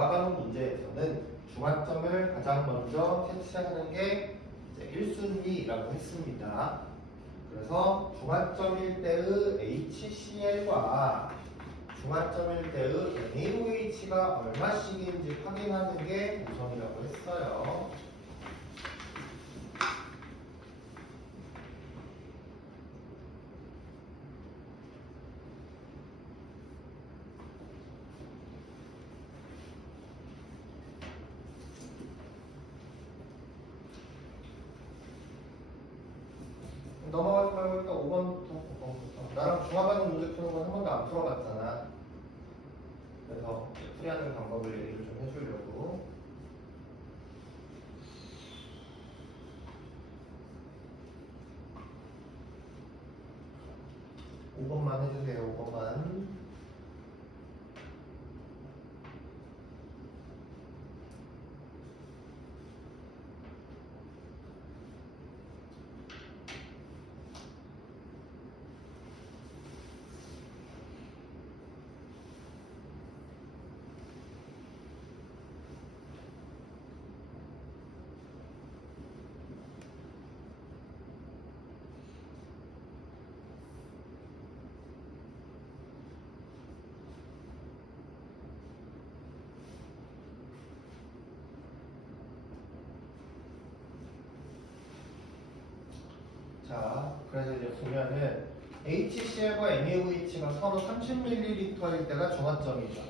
중화가능 문제에서는 중화점을 가장 먼저 채취하는 게 이제 1순위라고 했습니다. 그래서 중화점일 때의 HCl과 중화점일 때의 NaOH가 얼마씩인지 확인하는 게 우선이라고 했어요. 넘어가지 말고 일단 5번부터. 나랑 중화가능 문제 푸는 건 한 번도 안 풀어봤잖아. 그래서 풀이하는 방법을 얘기를 좀 해주려고. (5번만) 해주세요. 5번만. 자, 그래서 이제 보면은 HCl과 NaOH가 서로 30ml일 때가 중화점이죠.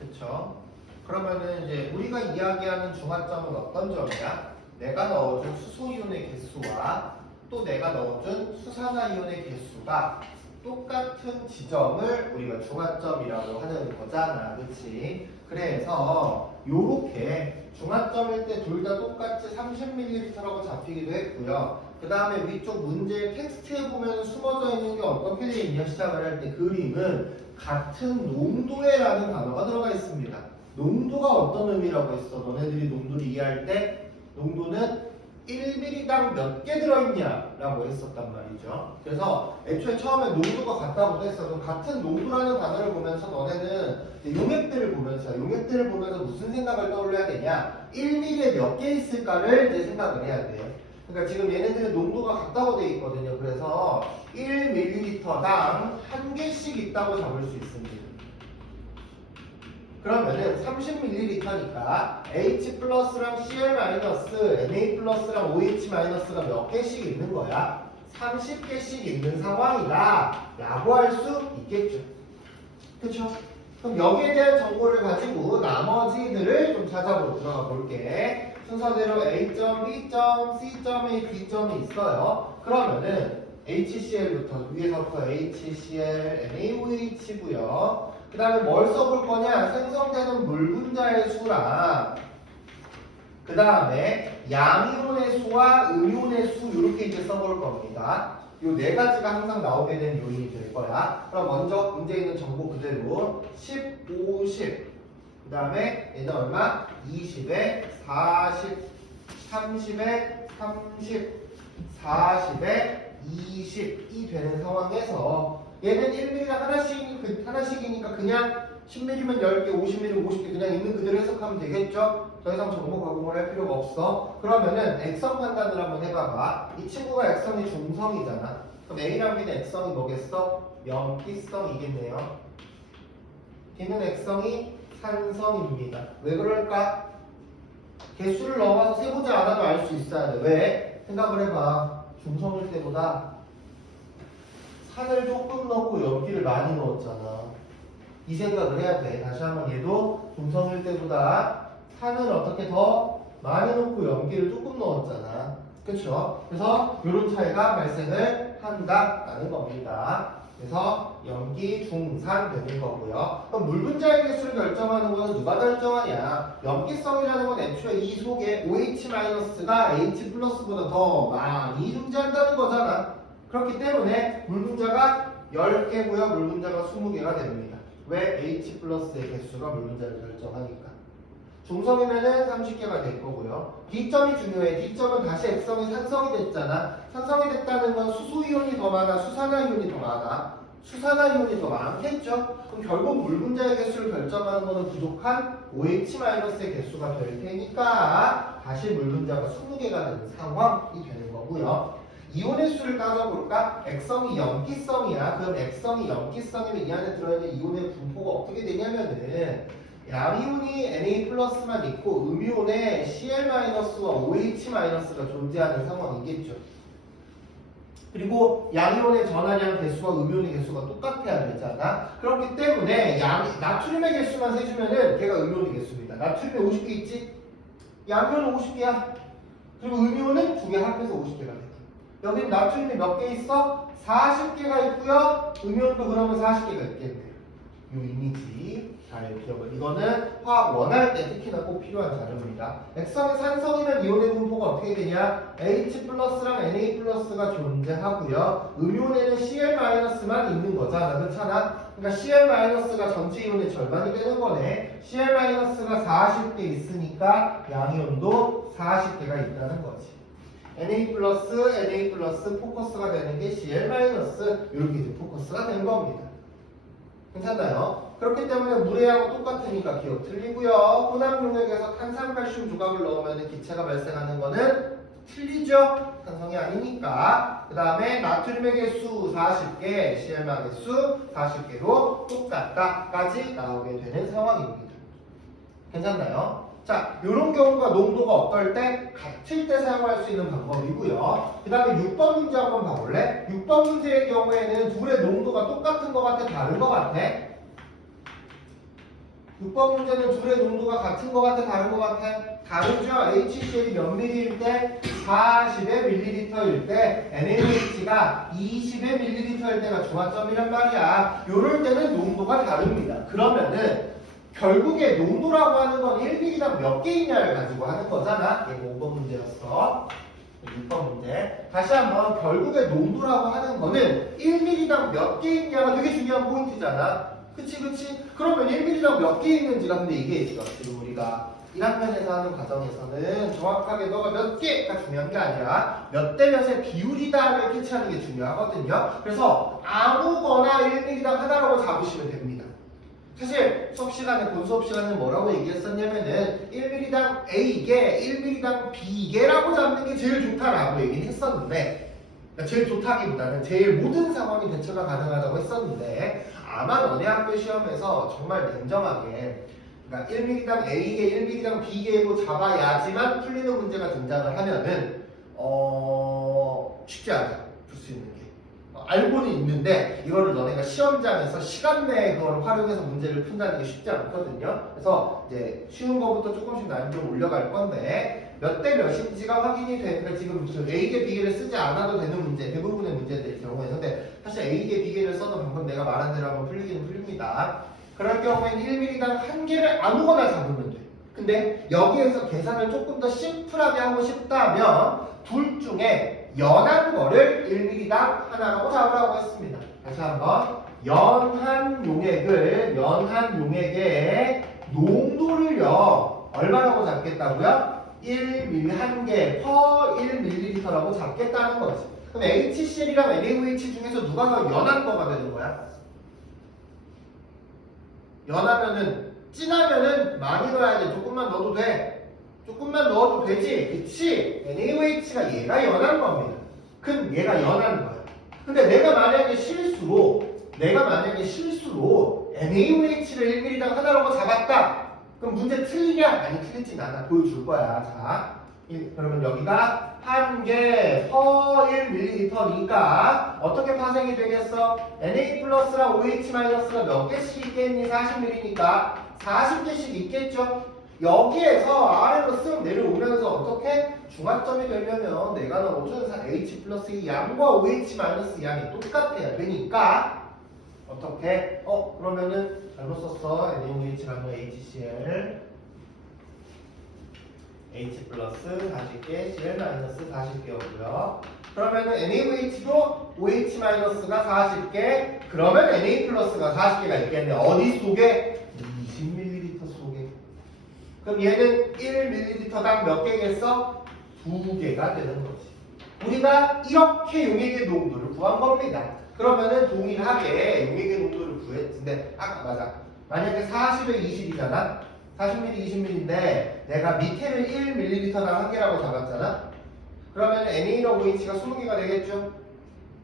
그쵸? 그러면은 이제 우리가 이야기하는 중화점은 어떤 점이야? 내가 넣어준 수소이온의 개수와 또 내가 넣어준 수산화이온의 개수가 똑같은 지점을 우리가 중화점이라고 하는 거잖아. 그치? 그래서 요렇게 중화점일 때 둘 다 똑같이 30ml라고 잡히기도 했고요. 그 다음에 위쪽 문제 텍스트에 보면 숨어져 있는 게 어떻게 되어 있냐, 시작을 할 때 그림은 같은 농도에 라는 단어가 들어가 있습니다. 농도가 어떤 의미라고 했어? 너네들이 농도를 이해할 때 농도는 1ml당 몇 개 들어있냐 라고 했었단 말이죠. 그래서 애초에 처음에 농도가 같다고 했어. 그럼 같은 농도라는 단어를 보면서 너네는 용액들을 보면서 무슨 생각을 떠올려야 되냐, 1ml에 몇 개 있을까를 이제 생각을 해야 돼요. 그러니까 지금 얘네들은 농도가 같다고 되어 있거든요. 그래서 1ml당 1개씩 있다고 잡을 수 있습니다. 그러면은 30ml니까 H 플러스랑 Cl 마이너스, Na 플러스랑 OH 마이너스가 몇 개씩 있는 거야? 30개씩 있는 상황이다 라고 할 수 있겠죠. 그쵸? 그럼 여기에 대한 정보를 가지고 나머지들을 좀 찾아보러 들어가 볼게. 순서대로 A점, B점, C점에 B점이 있어요. 그러면은 HCl부터 위에서부터 HCl, NaOH고요. 그 다음에 뭘 써볼 거냐? 생성되는 물 분자의 수랑 그 다음에 양이온의 수와 음이온의 수 이렇게 이제 써볼 겁니다. 요 네 가지가 항상 나오게 된 요인이 될 거야. 그럼 먼저 문제에 있는 정보 그대로 10, 50. 그 다음에 얘는 얼마? 20에 40, 30에 30, 40에 20이 되는 상황에서 얘는 1ml 하나씩이니까 그냥 10ml면 10개, 50ml 50개 그냥 있는 그대로 해석하면 되겠죠? 더 이상 정보 가공을 할 필요가 없어. 그러면은 액성 판단을 한번 해봐봐. 이 친구가 액성이 중성이잖아. 그럼 A랑 B는 액성이 뭐겠어? 염기성이겠네요. B는 액성이 산성입니다. 왜 그럴까? 개수를 넣어서 세보지 않아도 알 수 있어야 돼. 왜? 생각을 해봐. 중성일 때보다 산을 조금 넣고 염기를 많이 넣었잖아. 이 생각을 해야 돼. 다시 한번 얘도 중성일 때보다 산을 어떻게 더 많이 넣고 염기를 조금 넣었잖아. 그쵸? 그래서 이런 차이가 발생을 한다라는 겁니다. 그래서 염기 중산 되는 거고요. 그럼 물 분자의 개수를 결정하는 것은 누가 결정하냐? 염기성이라는 건 애초에 이 속에 OH-가 H+보다 더 많이 존재한다는 거잖아. 그렇기 때문에 물 분자가 10개고요. 물 분자가 20개가 됩니다. 왜? H+의 개수가 물 분자를 결정하니까. 중성이면은 30개가 될 거고요. D점이 중요해. D점은 다시 액성이 산성이 됐잖아. 산성이 됐다는 건 수소이온이 더 많아, 수산화이온이 더 많아. 수산화 이온이 더 많겠죠? 그럼 결국 물 분자의 개수를 결정하는 거는 부족한 OH-의 개수가 될 테니까 다시 물 분자가 20개가 되는 상황이 되는 거고요. 이온의 수를 따져볼까? 액성이 염기성이야. 그럼 액성이 염기성이면 이 안에 들어있는 이온의 분포가 어떻게 되냐면은 양이온이 Na+만 있고 음이온에 Cl-와 OH-가 존재하는 상황이겠죠. 그리고 양이온의 전하량 개수와 음이온의 개수가 똑같아야 되잖아. 그렇기 때문에 나트륨의 개수만 세주면은 걔가 음이온의 개수입니다. 나트륨에 50개 있지? 양이온은 50개야. 그리고 음이온은 2개 합해서 50개가 돼. 여기는 나트륨이 몇 개 있어? 40개가 있고요. 음이온도 그러면 40개가 있겠네요. 이 이미지 잘 기억을. 이거는 화학 원할 때 특히나 꼭 필요한 자료입니다. 액성의 산성이면 이온의 분포가 어떻게 되냐? H+랑 Na+가 존재하고요. 음이온에는 Cl-만 있는 거잖아. 그렇잖아? 그러니까 Cl-가 전체 이온의 절반이 되는 거네. Cl-가 40개 있으니까 양이온도 40개가 있다는 거지. Na+, 포커스가 되는 게 Cl-, 이렇게 이제 포커스가 된 겁니다. 괜찮나요? 그렇기 때문에 물의하고 똑같으니까 기억 틀리고요. 혼합 용액에서 탄산칼슘 조각을 넣으면 기체가 발생하는 거는 틀리죠? 탄성이 아니니까. 그 다음에 나트륨의 개수 40개, Cl-마 개수 40개로 똑같다까지 나오게 되는 상황입니다. 괜찮나요? 자, 이런 경우가 농도가 어떨 때? 같을 때 사용할 수 있는 방법이고요. 그 다음에 6번 문제 한번 봐볼래? 6번 문제의 경우에는 둘의 농도가 똑같은 것 같아? 다른 것 같아? 6번 문제는 둘의 농도가 같은 것 같아? 다른 것 같아? 다르죠? HCl이 몇 ml일 때? 40의 ml일 때 NaOH가 20의 ml일 때가 중화점이란 말이야. 요럴 때는 농도가 다릅니다. 그러면은 결국에 농도라고 하는 건 1mm당 몇 개 있냐를 가지고 하는 거잖아. 이거 5번 문제였어. 6번 문제. 다시 한번 결국에 농도라고 하는 거는 1mm당 몇 개 있냐가 되게 중요한 포인트잖아. 그치? 그러면 1mm당 몇 개 있는지가 근데 이게 있어. 지금 우리가 1학년에서 하는 과정에서는 정확하게 너가 몇 개가 중요한 게 아니라 몇 대 몇의 비율이다를 캐치하는 게 중요하거든요. 그래서 아무거나 1mm당 하나라고 잡으시면 됩니다. 사실 수업 시간에 본 수업 시간에 뭐라고 얘기했었냐면은 1mm당 A개, 1mm당 B개라고 잡는 게 제일 좋다라고 얘기는 했었는데, 그러니까 제일 좋다기보다는 제일 모든 상황이 대처가 가능하다고 했었는데, 아마 너네 학교 시험에서 정말 냉정하게 그러니까 1mm당 A개, 1mm당 B개로 잡아야지만 풀리는 문제가 등장을 하면은 쉽지 않아 풀 수 있는 게. 알고는 있는데 이거를 너네가 시험장에서 시간 내에 그걸 활용해서 문제를 푼다는 게 쉽지 않거든요. 그래서 이제 쉬운 거부터 조금씩 난이도를 올려갈 건데 몇 대 몇인지가 확인이 되니까 지금 A개, B개를 쓰지 않아도 되는 문제, 대부분의 문제들의 경우에는 근데 사실 A개, B개를 써도 방금 내가 말한 대로 한번 풀리기는 풀립니다. 그럴 경우에는 1mm당 한 개를 아무거나 잡으면 돼. 근데 여기에서 계산을 조금 더 심플하게 하고 싶다면 둘 중에 연한 거를 1mm당 하나라고 잡으라고 했습니다. 다시 한번 연한 용액의 농도를요 얼마라고 잡겠다고요? 1개 per 1ml라고 잡겠다는 거지. 그럼 HCl이랑 NaOH 중에서 누가 더 연한 거가 되는 거야? 연하면은 진하면은 많이 넣어야 돼. 조금만 넣어도 돼. 조금만 넣어도 되지. 그치? NaOH가 얘가 연한 겁니다. 그럼 얘가 연한 거야. 근데 내가 만약에 실수로 NaOH를 1ml당 하나라고 잡았다. 그럼 문제 틀리냐? 아니 틀리진 않아. 보여줄 거야. 자, 그러면 여기가 한 개 per 1ml니까 어떻게 파생이 되겠어? Na+랑 OH-가 몇 개씩 있겠니? 40ml니까 40개씩 있겠죠? 여기에서 아래로 쓱 내려오면서 어떻게? 중화점이 되려면 내가 넣어준 H+의 양과 OH- 양이 똑같아야 되니까 어떻게? 그러면은 잘못 썼어. NaOH랑 HCl H+ 40개, Cl- 40개였고요. 그러면은 NaOH도 OH-가 40개, 그러면 Na+가 40개가 있겠네. 어디 속에? 20ml 속에. 그럼 얘는 1ml당 몇 개겠어? 2개가 되는 거지. 우리가 이렇게 용액의 농도를 구한 겁니다. 그러면은 동일하게 용액의 농도를 구했는데 아까 맞아. 만약에 40에 20이잖아. 40ml, 20ml인데 내가 밑에를 1ml당 한 개라고 잡았잖아. 그러면 Na랑 OH가 20개가 되겠죠?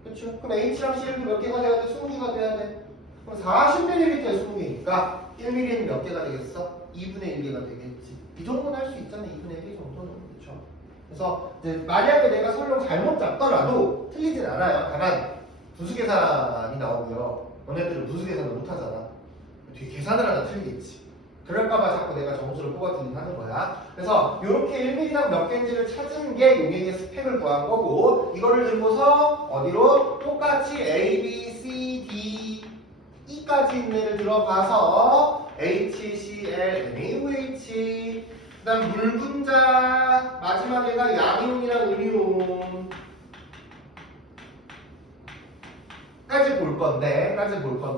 그렇죠? 그럼 H랑 Cl도 몇 개가 돼야 돼? 20개가 돼야 돼. 그럼 40ml에 20개니까 1ml는 몇 개가 되겠어? 2분의 1개가 되겠지. 이 정도는 할 수 있잖아. 2분의 1개 정도는. 그렇죠? 그래서 이제 만약에 내가 설령 잘못 잡더라도 틀리진 않아요. 다만 부수 계산이 나오고요. 너네들은 부수 계산을 못하잖아. 뒤에 계산을 하나 틀리겠지. 그럴까봐 자꾸 내가 점수를 뽑아주긴 하는 거야. 그래서 이렇게 1ml당 몇 개인지를 찾은 게 용액의 스펙을 구한 거고, 이거를 들고서 어디로? 똑같이 A, B, C, D, E까지 있는 애를 들어가서 HCl, NaOH, 그 다음 물 분자, 마지막에가 양이온이랑 음이온 까지 볼 건데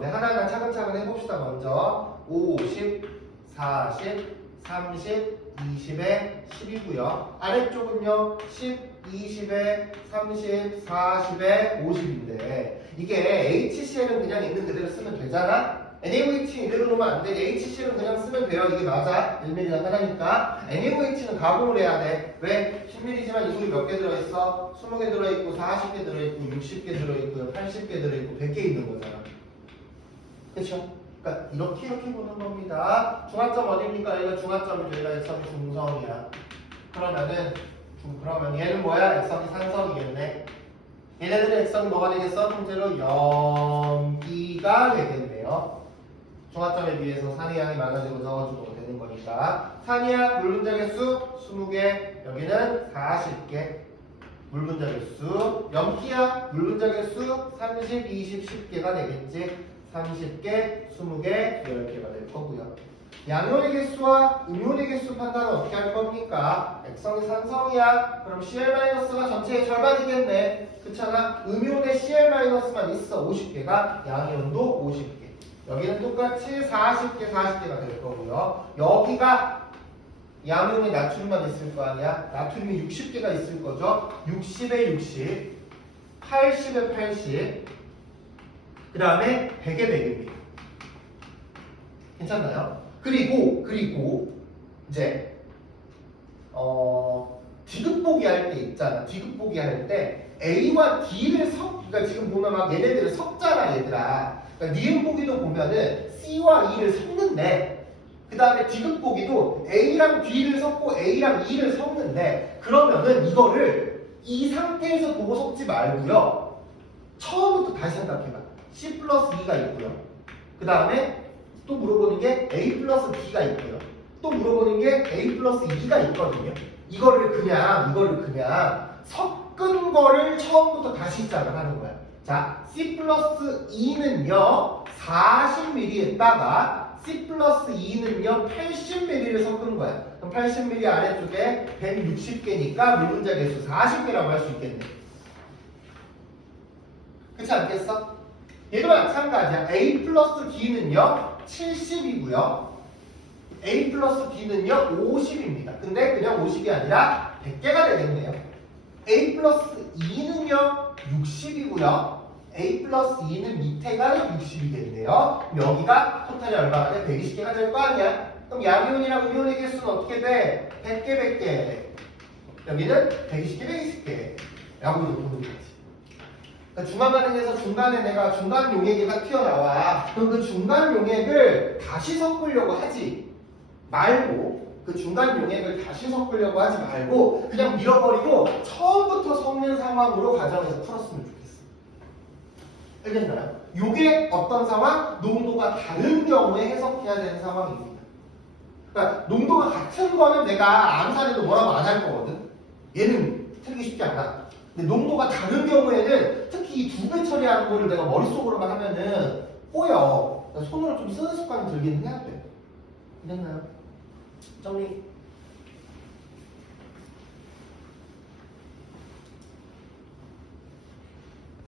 하나하나 차근차근 해봅시다. 먼저 50, 40, 30, 20에 10이고요. 아래쪽은요 10, 20에 30, 40에 50인데 이게 HCl은 그냥 있는 그대로 쓰면 되잖아. NaOH 이대로 놓으면 안 돼. HCl은 그냥 쓰면 돼요. 이게 맞아. 1ml당 하나니까. NaOH는 가공을 해야 돼. 왜? 10ml지만 이속이 몇 개 들어있어? 20개 들어있고 40개 들어있고 60개 들어있고 80개 들어있고 100개 있는 거잖아. 그쵸? 그러니까 이렇게 보는 겁니다. 중화점 어디입니까? 여기가 중화점이죠. 여기가 액성이 중성이야. 그러면 얘는 뭐야? 액성이 산성이겠네. 얘네들의 액성이 뭐가 되겠어? 통째로 0기가 되겠네요. 중화점에 비해서 산의 양이 많아지고 적어지고 되는 거니까. 산이야 물 분자 개수 20개, 여기는 40개. 물 분자 개수 0기야 물 분자 개수 30, 20, 10개가 되겠지. 30개, 20개, 10개가 될 거고요. 양이온의 개수와 음이온의 개수 판단은 어떻게 할 겁니까? 액성이 산성이야. 그럼 Cl- 가 전체의 절반이겠네. 그렇잖아. 음이온의 Cl- 있어. 50개가, 양이온도 50개. 여기는 똑같이 40개, 40개가 될 거고요. 여기가 양이온의 나트륨만 있을 거 아니야? 나트륨이 60개가 있을 거죠. 60에 60, 80에 80, 그 다음에 100에 100입니다. 괜찮나요? 그리고 이제 디귿보기 할 때 있잖아. 디귿보기 할 때 A와 D를 그러니까 지금 보면 막 얘네들을 섞잖아, 얘들아. 그러니까 니은보기도 보면은 C와 E를 섞는데, 그 다음에 디귿보기도 A랑 B를 섞고 A랑 E를 섞는데, 그러면은 이거를 이 상태에서 보고 섞지 말고요. 처음부터 다시 생각해봐. C 플러스 E가 있고요. 그 다음에 또 물어보는 게 A 플러스 B가 있고요. 또 물어보는 게 A 플러스 E가 있거든요. 이거를 그냥 섞은 거를 처음부터 다시 시작을 하는 거야. 자, C 플러스 E는요 40ml에다가 C 플러스 E는요 80ml를 섞은 거야. 그럼 80ml 아래쪽에 160개니까 물 분자 개수 40개라고 할 수 있겠네. 그렇지 않겠어? 얘도 마찬가지야. A 플러스 D는요 70이고요. A 플러스 D는요 50입니다. 근데 그냥 50이 아니라 100개가 되겠네요. A 플러스 E는요 60이고요. A 플러스 E는 밑에가 60이겠네요. 여기가 토탈이 얼마가 돼? 120개가 될 거 아니야? 그럼 양이온이랑 음이온의 개수는 어떻게 돼? 100개 100개. 여기는 120개 120개 라고 보는 거지. 그러니까 중화반응에서 중간에 내가 중간 용액이가 튀어나와. 그럼 그 중간 용액을 다시 섞으려고 하지 말고, 그 중간 용액을 다시 섞으려고 하지 말고 그냥 밀어버리고 처음부터 섞는 상황으로 과정에서 풀었으면 좋겠어. 알겠나요? 이게 어떤 상황? 농도가 다른 경우에 해석해야 되는 상황입니다. 그러니까 농도가 같은 거는 내가 암산해도 뭐라고 안 할 거거든. 얘는 틀리기 쉽지 않아. 근데 농도가 다른 경우에는 특히 이 두 배 처리하는 거를 내가 머릿속으로만 하면은 꼬여. 손으로 좀 쓰는 습관이 들기는 해야 돼. 됐나요? 정리.